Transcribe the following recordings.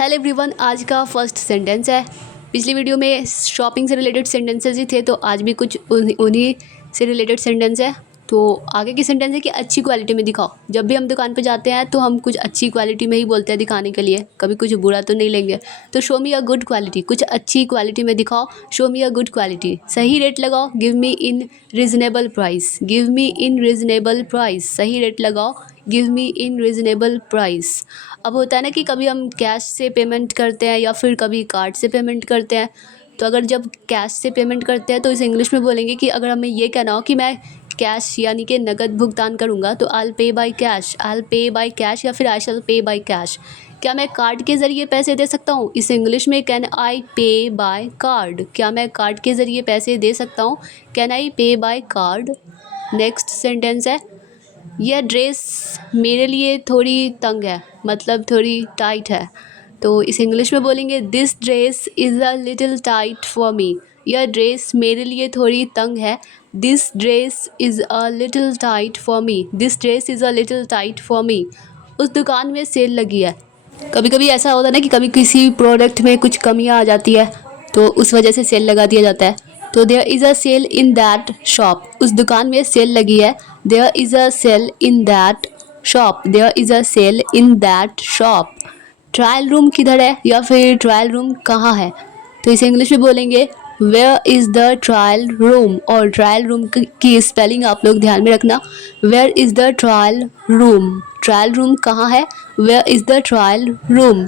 Hello everyone, आज का first sentence है। पिछली वीडियो में शॉपिंग से रिलेटेड सेंटेंसेस ही थे, तो आज भी कुछ उन्हीं से रिलेटेड सेंटेंस है। तो आगे की सेंटेंस है कि अच्छी क्वालिटी में दिखाओ। जब भी हम दुकान पे जाते हैं तो हम कुछ अच्छी क्वालिटी में ही बोलते हैं दिखाने के लिए, कभी कुछ बुरा तो नहीं लेंगे। तो show me a good quality, कुछ अच्छी क्वालिटी में दिखाओ। Show me a good quality, सही रेट लगाओ। गिव मी इन रिजनेबल प्राइस, गिव मी इन रिजनेबल प्राइस, सही रेट लगाओ। गिव मी इन रिजनेबल प्राइस। अब होता है ना कि कभी हम कैश से पेमेंट करते हैं या फिर कभी कार्ड से पेमेंट करते हैं। तो अगर जब कैश से पेमेंट करते हैं तो इसे इंग्लिश में बोलेंगे कि अगर हमें ये कहना हो कि मैं कैश यानी कि नकद भुगतान करूँगा तो I will pay by cash, I will pay by cash या फिर आई शैल पे बाय कैश। क्या मैं कार्ड के ज़रिए पैसे दे सकता हूँ? इसे इंग्लिश में कैन आई पे बाय कार्ड, क्या मैं कार्ड के ज़रिए पैसे दे सकता हूँ? कैन आई पे बाय कार्ड। नेक्स्ट सेंटेंस है, यह ड्रेस मेरे लिए थोड़ी तंग है, मतलब थोड़ी टाइट है। तो इस इंग्लिश में बोलेंगे this dress is a little tight for me. यह ड्रेस मेरे लिए थोड़ी तंग है। This dress is a little tight for me, this dress is a little tight for me. उस दुकान में सेल लगी है। कभी कभी ऐसा होता है ना कि कभी किसी प्रोडक्ट में कुछ कमियां आ जाती है, तो उस वजह से सेल लगा दिया जाता है। तो there is a sale in that shop, उस दुकान में सेल लगी है। There is a sale in that shop, there is a sale in that shop. Trial room किधर है या फिर ट्रायल रूम कहाँ है? तो इसे इंग्लिश में बोलेंगे where is the trial room. और ट्रायल रूम की स्पेलिंग आप लोग ध्यान में रखना, where is the trial room. Trial room कहाँ है? Where is the trial room.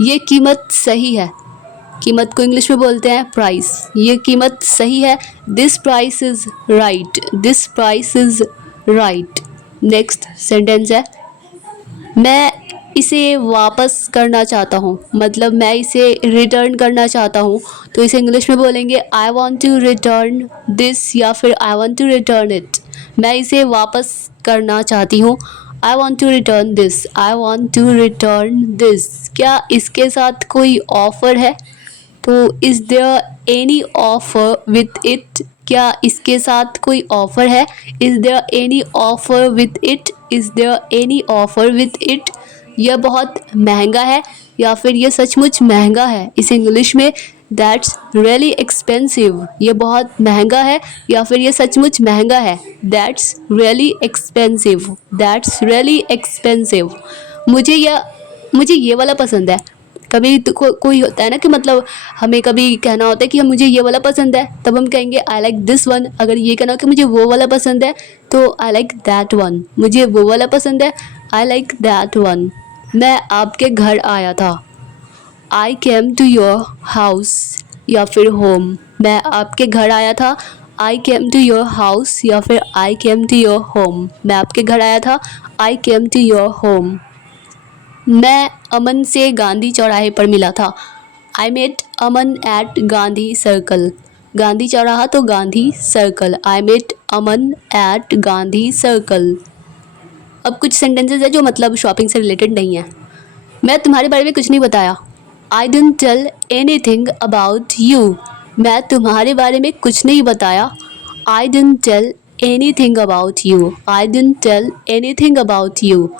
ये कीमत सही है, कीमत को इंग्लिश में बोलते हैं प्राइस। ये कीमत सही है, this price is right, this price is right. Next sentence है, मैं इसे वापस करना चाहता हूँ, मतलब मैं इसे रिटर्न करना चाहता हूँ। तो इसे इंग्लिश में बोलेंगे I want to return this या फिर I want to return it. मैं इसे वापस करना चाहती हूँ। I want to return this, I want to return this. क्या इसके साथ कोई ऑफ़र है? तो is there any offer with it, क्या इसके साथ कोई ऑफ़र है? Is there any offer with it, is there any offer with it. यह बहुत महंगा है या फिर यह सचमुच महंगा है। इस इंग्लिश में दैट्स रियली एक्सपेंसिव, यह बहुत महंगा है या फिर यह सचमुच महंगा है। That's really expensive, that's really expensive. मुझे ये वाला पसंद है। कभी तो कोई होता है ना कि मतलब हमें कभी कहना होता है कि हम मुझे ये वाला पसंद है, तब हम कहेंगे आई लाइक दिस वन। अगर ये कहना हो कि मुझे वो वाला पसंद है तो आई लाइक दैट वन, मुझे वो वाला पसंद है, आई लाइक दैट वन। मैं आपके घर आया था, I came to your house या फिर होम। मैं आपके घर आया था, I came to your house या फिर I came to your home. मैं आपके घर आया था, I came to your home. मैं अमन से गांधी चौराहे पर मिला था, I met Aman at Gandhi circle. Gandhi चौराहा तो Gandhi circle, I met Aman at Gandhi circle. अब कुछ सेंटेंसेस है जो मतलब शॉपिंग से रिलेटेड नहीं है। मैं तुम्हारे बारे में कुछ नहीं बताया, I didn't tell anything about you. मैं तुम्हारे बारे में कुछ नहीं बताया, I didn't tell anything about you, I didn't tell anything about you.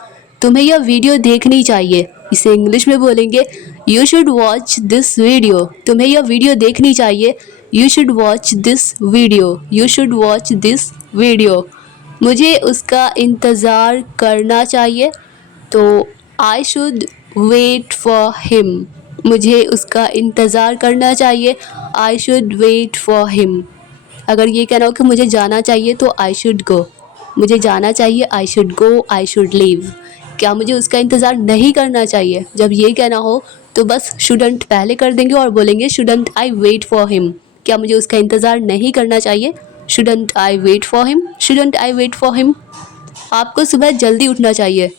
तुम्हें यह वीडियो देखनी चाहिए। इसे इंग्लिश में बोलेंगे you should watch this video. तुम्हें यह वीडियो देखनी चाहिए, you should watch this video, you should watch this video. मुझे उसका इंतज़ार करना चाहिए, तो I should wait for him. मुझे उसका इंतज़ार करना चाहिए, I should wait for him. अगर ये कहना हो कि मुझे जाना चाहिए तो आई शुड गो, मुझे जाना चाहिए, I should go, I should leave. क्या मुझे उसका इंतज़ार नहीं करना चाहिए? जब ये कहना हो तो बस शुडंट पहले कर देंगे और बोलेंगे shouldn't I wait for him. क्या मुझे उसका इंतज़ार नहीं करना चाहिए? Shouldn't I wait for him, shouldn't I wait for him. आपको सुबह जल्दी उठना चाहिए,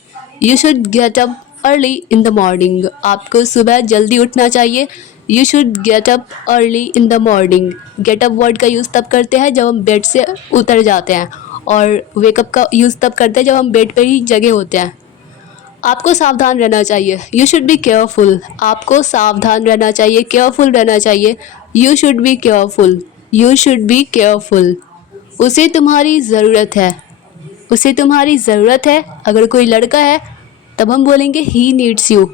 you should get up early in the morning. आपको सुबह जल्दी उठना चाहिए, you should get up early in the morning. Get up word का यूज़ तब करते हैं जब हम बेड से उतर जाते हैं, और वेकअप का यूज़ तब करते हैं जब हम बेड पर ही जगे होते हैं। आपको सावधान रहना चाहिए, यू शुड बी केयरफुल। आपको सावधान रहना चाहिए, केयरफुल रहना चाहिए, you should be careful, you should be careful. उसे तुम्हारी ज़रूरत है, उसे तुम्हारी ज़रूरत है। अगर कोई लड़का है तब हम बोलेंगे ही नीड्स यू,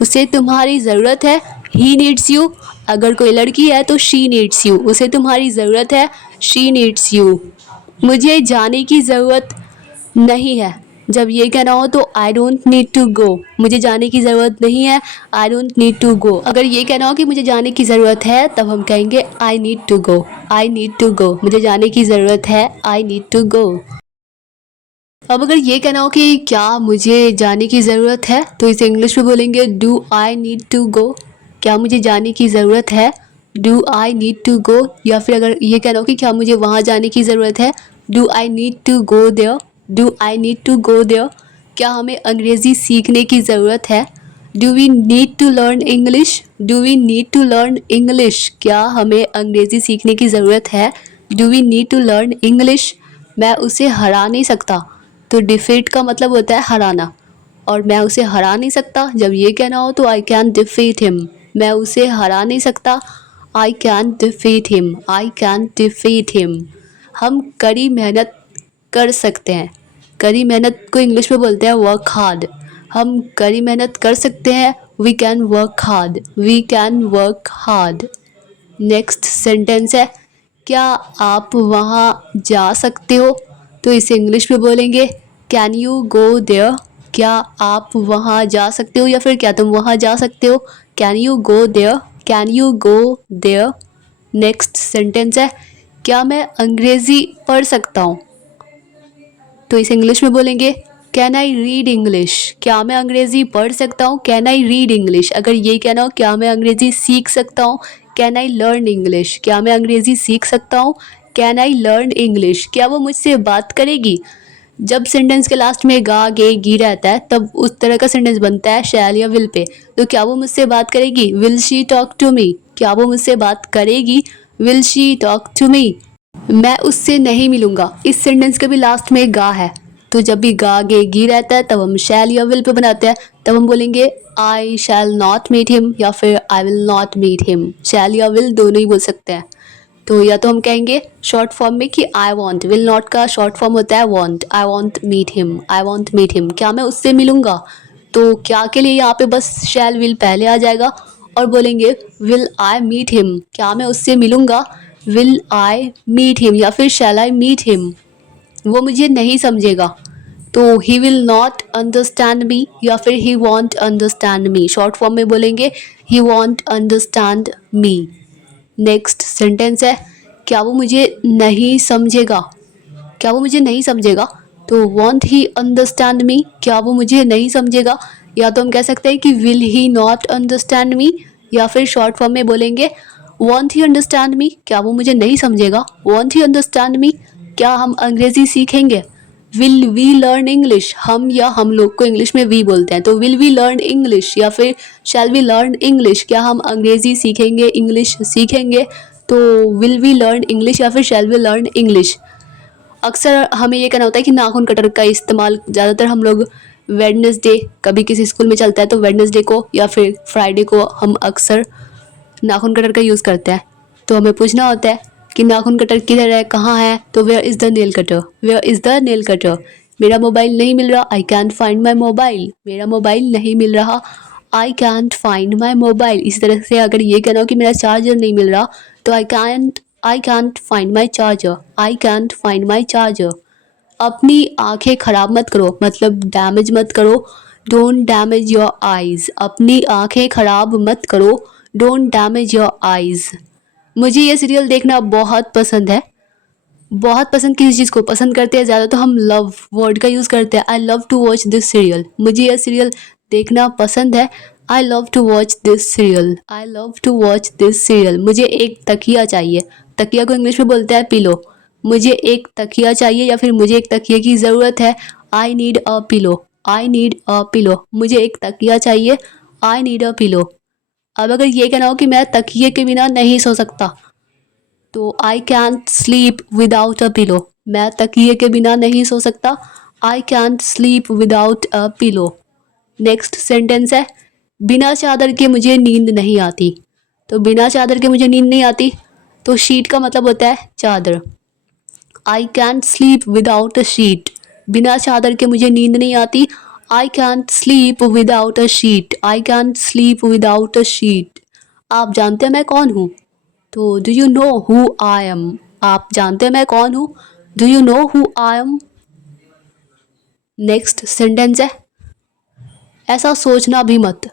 उसे तुम्हारी ज़रूरत है, ही नीड्स यू। अगर कोई लड़की है तो शी नीड्स यू, उसे तुम्हारी ज़रूरत है, शी नीड्स यू। मुझे जाने की ज़रूरत नहीं है, जब ये कहना हो तो I don't need to go. मुझे जाने की ज़रूरत नहीं है, I don't need to go. अगर ये कहना हो कि मुझे जाने की ज़रूरत है तब हम कहेंगे I need to go, I need to go. मुझे जाने की ज़रूरत है, आई नीड टू गो। अब अगर ये कहना हो कि क्या मुझे जाने की ज़रूरत है तो इसे इंग्लिश में बोलेंगे do I need to go. क्या मुझे जाने की ज़रूरत है, do I need to go. या फिर अगर ये कहना हो कि क्या मुझे वहाँ जाने की ज़रूरत है, do I need to go there, do I need to go there. क्या हमें अंग्रेज़ी सीखने की ज़रूरत है, do we need to learn English, do we need to learn English. क्या हमें अंग्रेज़ी सीखने की ज़रूरत है, do we need to learn English. मैं उसे हरा नहीं सकता, तो डिफीट का मतलब होता है हराना, और मैं उसे हरा नहीं सकता जब ये कहना हो तो आई कैन डिफीट हिम। मैं उसे हरा नहीं सकता, I can defeat him, I can defeat him. हम कड़ी मेहनत कर सकते हैं, कड़ी मेहनत को इंग्लिश में बोलते हैं वर्क हार्ड। हम कड़ी मेहनत कर सकते हैं, we can work hard, we can work hard. Next sentence है, क्या आप वहाँ जा सकते हो, तो इसे इंग्लिश में बोलेंगे कैन यू गो देयर। क्या आप वहाँ जा सकते हो या फिर क्या तुम वहाँ जा सकते हो, can you go there, can you go there. Next sentence है, क्या मैं अंग्रेज़ी पढ़ सकता हूँ, तो इसे इंग्लिश में बोलेंगे कैन आई रीड इंग्लिश। क्या मैं अंग्रेज़ी पढ़ सकता हूँ, कैन आई रीड इंग्लिश। अगर ये कहना हो क्या मैं अंग्रेज़ी सीख सकता हूँ, कैन आई लर्न इंग्लिश। क्या मैं अंग्रेज़ी सीख सकता हूँ, कैन आई लर्न इंग्लिश। क्या वो मुझसे बात करेगी। जब सेंटेंस के लास्ट में गा गे गी रहता है तब उस तरह का सेंटेंस बनता है शैल या विल पे। तो क्या वो मुझसे बात करेगी, will she talk to me. क्या वो मुझसे बात करेगी, will she talk to me. मैं उससे नहीं मिलूंगा, इस सेंटेंस के भी लास्ट में गा है, तो जब भी गा गे गी रहता है तब हम शैल या विल पे बनाते हैं। तब हम बोलेंगे I shall not meet him या फिर I will not meet him. Shall या विल दोनों ही बोल सकते हैं। तो या तो हम कहेंगे शॉर्ट फॉर्म में कि आई वॉन्ट, विल नॉट का शॉर्ट फॉर्म होता है won't, I won't meet him, I won't meet him. क्या मैं उससे मिलूंगा, तो क्या के लिए यहाँ पे बस शैल विल पहले आ जाएगा और बोलेंगे विल आई मीट हिम। क्या मैं उससे मिलूंगा, विल आई मीट हिम या फिर शैल आई मीट हिम। वो मुझे नहीं समझेगा, तो he will not understand me या फिर he won't understand me. Short form में बोलेंगे he won't understand me. Next sentence है, क्या वो मुझे नहीं समझेगा। क्या वो मुझे नहीं समझेगा, तो वॉन्ट ही अंडरस्टैंड मी। क्या वो मुझे नहीं समझेगा, या तो हम कह सकते हैं कि will he not understand me या फिर शॉर्ट फॉर्म में बोलेंगे वॉन्ट ही अंडरस्टैंड मी। क्या वो मुझे नहीं समझेगा, वॉन्ट ही अंडरस्टैंड मी। क्या हम अंग्रेज़ी सीखेंगे, विल वी लर्न इंग्लिश। हम या हम लोग को इंग्लिश में वी बोलते हैं, तो विल वी लर्न इंग्लिश या फिर शैल वी लर्न इंग्लिश। क्या हम अंग्रेज़ी सीखेंगे, इंग्लिश सीखेंगे, तो विल वी लर्न इंग्लिश या फिर शैल वी लर्न इंग्लिश। अक्सर हमें ये कहना होता है कि नाखून कटर का इस्तेमाल ज़्यादातर हम लोग वेडनेसडे, कभी किसी स्कूल में चलता है तो वेडनेसडे को या फिर फ्राइडे को हम अक्सर नाखून कटर का यूज़ करते हैं। तो हमें पूछना होता है कि नाखून कटर किधर है, कहाँ है, तो where is the nail cutter, where is the nail cutter. मेरा मोबाइल नहीं मिल रहा, I can't find my mobile. मेरा मोबाइल नहीं मिल रहा, I can't find my mobile. इसी तरह से अगर ये कहना हो कि मेरा चार्जर नहीं मिल रहा, तो आई can't find my charger, I can't find my charger. अपनी आंखें खराब मत करो, मतलब डैमेज मत करो, डोंट डैमेज योर आईज। अपनी आंखें खराब मत करो, डोंट डैमेज योर आईज। मुझे ये सीरियल देखना बहुत पसंद है। बहुत पसंद किसी चीज़ को पसंद करते हैं ज़्यादा तो हम लव वर्ड का यूज़ करते हैं। I love to watch this serial. मुझे यह सीरियल देखना पसंद है। I love to watch this serial, I love to watch this serial. मुझे एक तकिया चाहिए, तकिया को इंग्लिश में बोलते हैं पिलो। मुझे एक तकिया चाहिए या फिर मुझे एक तकिए की ज़रूरत है, I need a pillow, I need a pillow. मुझे एक तकिया चाहिए, आई नीड अ पिलो। अब अगर ये कहना हो कि मैं तकिए के बिना नहीं सो सकता, तो I can't sleep without a pillow. मैं तकिए के बिना नहीं सो सकता, I can't sleep without a pillow. Next sentence है, बिना चादर के मुझे नींद नहीं आती। तो बिना चादर के मुझे नींद नहीं आती, तो शीट का मतलब होता है चादर। I can't sleep without a sheet. बिना चादर के मुझे नींद नहीं आती, I can't sleep without a sheet, I can't sleep without a sheet. आप जानते हैं मैं कौन हूँ? तो do you know who I am? आप जानते हैं मैं कौन हूँ? Do you know who I am? Next sentence है, ऐसा सोचना भी मत,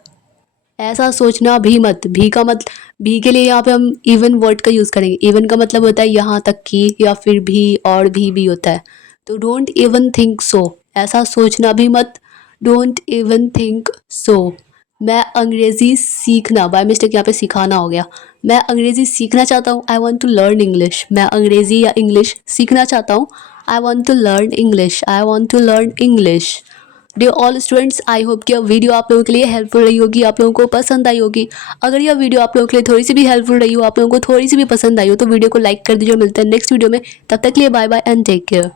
ऐसा सोचना भी मत। भी का मतलब, भी के लिए यहाँ पे हम इवन वर्ड का यूज़ करेंगे। इवन का मतलब होता है यहाँ तक कि, या फिर भी और भी होता है। तो डोंट इवन थिंक सो, ऐसा सोचना भी मत, डोंट इवन थिंक सो। मैं अंग्रेज़ी सीखना, बाय मिस्टेक यहाँ पे सिखाना हो गया। मैं अंग्रेज़ी सीखना चाहता हूँ, I want to learn English. मैं अंग्रेज़ी या इंग्लिश सीखना चाहता हूँ, I want to learn English, I want to learn English. Dear all students, I hope कि यह वीडियो आप लोगों के लिए हेल्पफुल रही होगी, आप लोगों को पसंद आई होगी। अगर यह वीडियो आप लोगों के लिए थोड़ी सी भी हेल्पफुल रही हो, आप लोगों को थोड़ी सी भी पसंद आई हो, तो वीडियो को लाइक कर दीजिए। मिलते हैं नेक्स्ट वीडियो में, तब तक के लिए bye bye and take care.